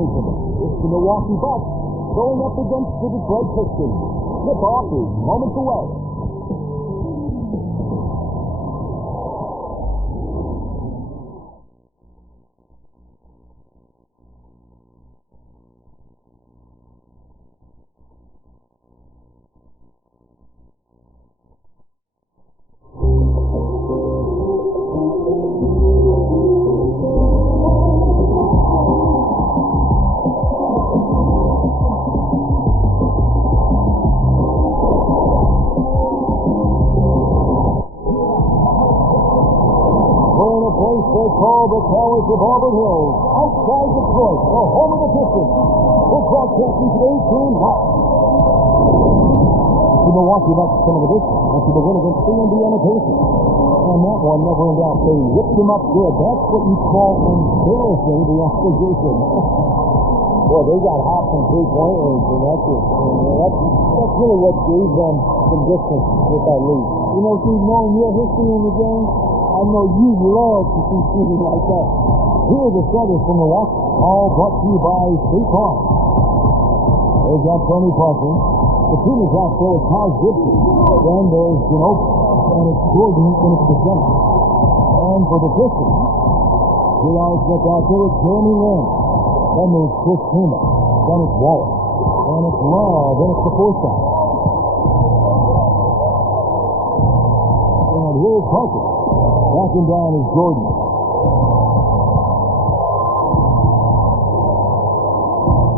station. It's the Milwaukee Bucks going up against the Detroit Pistons. Tip-off is moments away. They call the College of Auburn Hills, outside Detroit, the home of the Pistons. We're broadcasting today's game live. The Milwaukee Bucks coming to this after the win against the Indiana Pacers. And that one never in doubt. They whipped him up good. That's what you call embarrassing the opposition. Well, they got hot from three-point range, and that's it. And that's really what gave them some distance with that lead. You know, Steve, knowing your history in the game, I know you love to see shooting like that. Here are the starters from Milwaukee, all brought to you by State Farm. There's got Tony Parker. The team is out there with Taj Gibson. Then there's Ginobili, and it's Jordan in the center. And for the Pistons, J.R.'s got out there with Jeremy Lin. Then there's Chris Kima. Then it's Wallace. And it's Love. Then it's the fourth side. And here's Parker. Backing down is Jordan.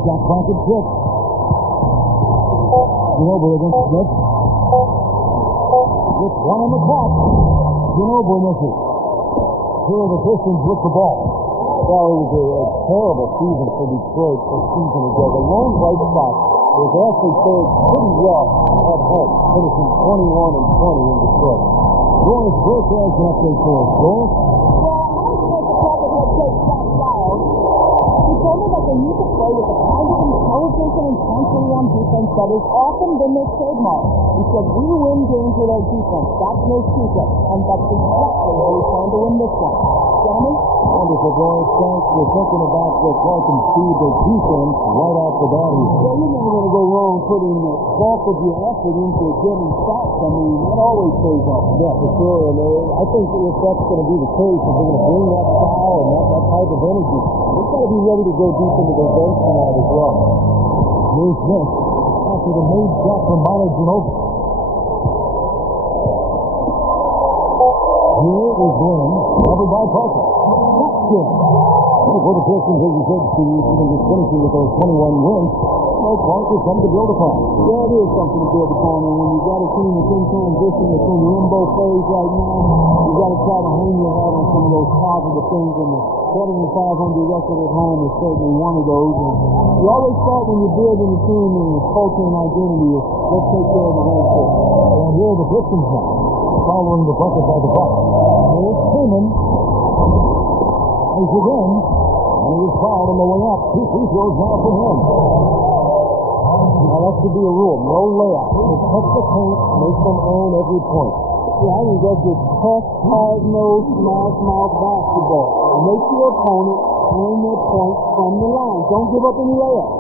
Shot clock at 6. Ginobili against Smith. With one on the clock. Ginobili misses. Here are the Pistons with the ball. Well, it was a terrible season for Detroit a season ago. The lone bright spot was actually fared pretty well at home, finishing 21-20 in Detroit. Doris Burke has an update for us. Doris? Well, I was supposed to talk with head coach Scott Styles. He told me that they need to play with the kind of intelligence and intensity on defense that has often been their trademark. He said, we win games with our defense. That's no secret. And that's exactly how we plan to win this one. Gentlemen? Wonderful, Doris. Thanks. We're thinking about the Clark and Steve, their defense, right off the bat. Well, you're never going to go wrong putting the bulk of your effort into getting shots. I mean, that always pays off. Yeah, for sure. And I think if that's going to be the case, if they're going to bring that style and that type of energy, they've got to be ready to go deep into their bench tonight as well. Here's Smith after the made shot from Manu Ginobili. Here is Lin, covered by Parker. For the Pistons, as you said, Steve, even just finishing with those 21 wins, well, Clark is something to build upon. Yeah, it is something to build upon. And when you got a team that's in transition, that's in the limbo phase right now, you got to try to hang your hat on some of those positive things. And the 7-500 record at home is certainly one of those. And you always start when you're building a team and your culture and identity is, let's take care of the home court. And here are the Pistons now, following the bucket by the Bucks. Here's Freeman. He's again, and he was fouled on the way up. 2 free throws now for him. Now that should be a rule. No layup. Protect the paint, make them earn every point. Yeah, I think that's just tough, hard-nosed, smash-mouth basketball. Make your opponent earn their points from the line. Don't give up any layups.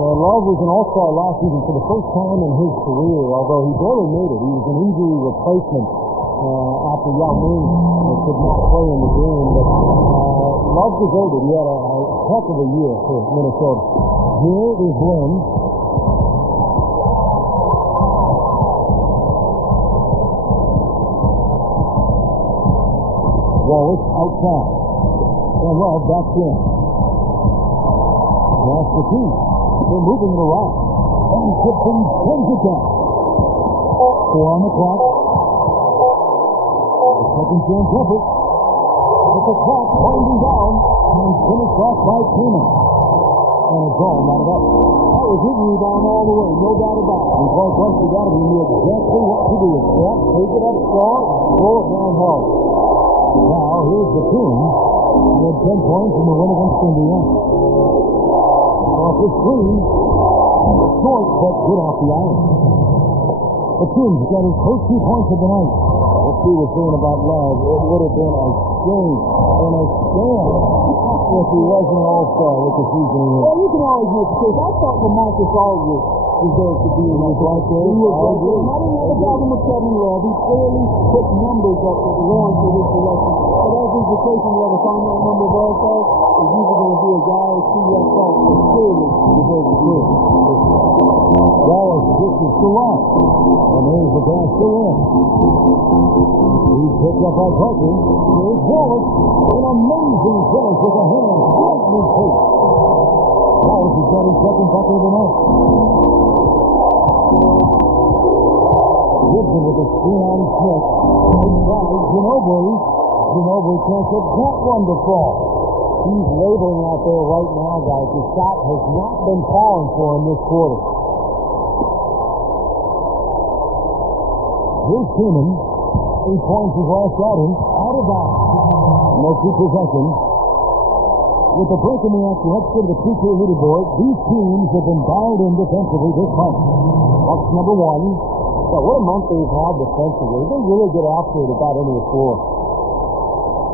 Love was an all-star last season for the first time in his career, although he barely made it. He was an injury replacement after Yao Ming could not play in the game. But Love deserved it. He had a heck of a year for Minnesota. Here is Lin. Wallace outside. And Love back in. That's the key. They're moving it around. And Gibson brings it down. 4 on the clock. The second chance effort. But the clock winding down and finished off by Kima. And it's all knotted up. That was his rebound all the way, no doubt about it. And Clark West, you got to be knew exactly what to do. Yeah, take it up strong, roll it down hard. Now, here's the team. He had 10 points in the win against Indiana. Off the screen, short, but good off the iron. The team's got his first 2 points of the night. The Steve was saying about love, it would have been a shame and a scam if he wasn't an all-star with the season he had. Well, you can always make the case. I thought LaMarcus Aldridge deserves to be in this right there. He was right there. And I didn't have a problem with Kevin Love. He clearly put numbers up that warranted his selection. But as is the case when you have a finite number of all-stars, it's usually going to be a guy or two left off that clearly deserves to be in. Dallas pitches to right, and there's the pass to in. He's picked up by Perkins. Here's Wallace. An amazing finish with a hand. Lightning pace. Wallace has got his second bucket of the night. Gibson with a spin on Smith. Inside Ginobili. Ginobili can't get that one to fall. He's laboring out there right now, guys. The shot has not been falling for him this quarter. Here's Keenan. 8 points his last outing. Out of bounds. No key possession. With the break in the action, let's go to the 2-2 leaderboard. These teams have been dialed in defensively this month. Bucks number 1. Yeah, what a month they've had defensively. They really get after it about any score.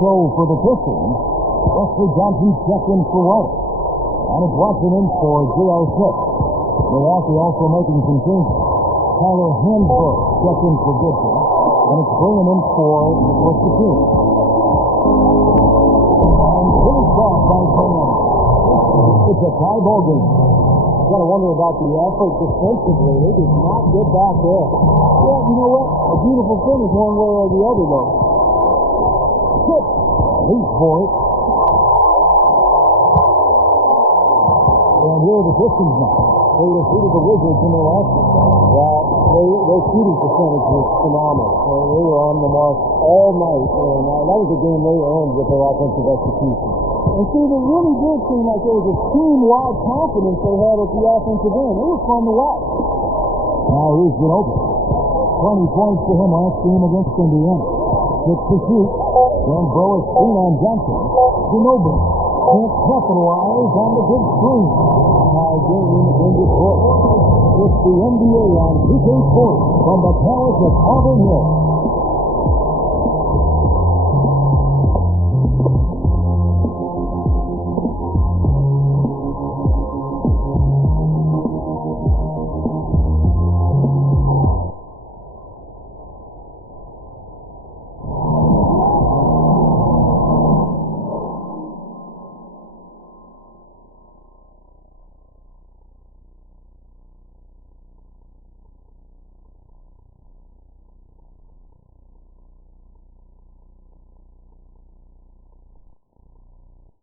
So for the Pistons, Wesley Johnson checked in for Wallace. And it's Watson in for J.R. Smith. Milwaukee also making some changes. Tyler Hansberg checked in for Gibson. And it's bringing in for Nicholas Batum. And finished off by Bam. It's a tie ball game. You got to wonder about the effort defensively. They did not get back there. Yeah, you know what? A beautiful finish one way or the other, though. Six. He's for it. And here are the Pistons now. They defeated the Wizards in their last game. Well, their shooting percentage was phenomenal. They were on the mark all night, and that was a game they earned with their offensive execution. And see, it really did seem like there was a team-wide confidence they had at the offensive end. It was fun to watch. Now here's Ginobili. 20 points to him last game against Indiana. 6 to shoot. Then Boa screen on Johnson. Ginobili can't capitalize on the big screen. Tie game in Detroit. It's the NBA on 2K Sports from the Palace of Auburn Hill.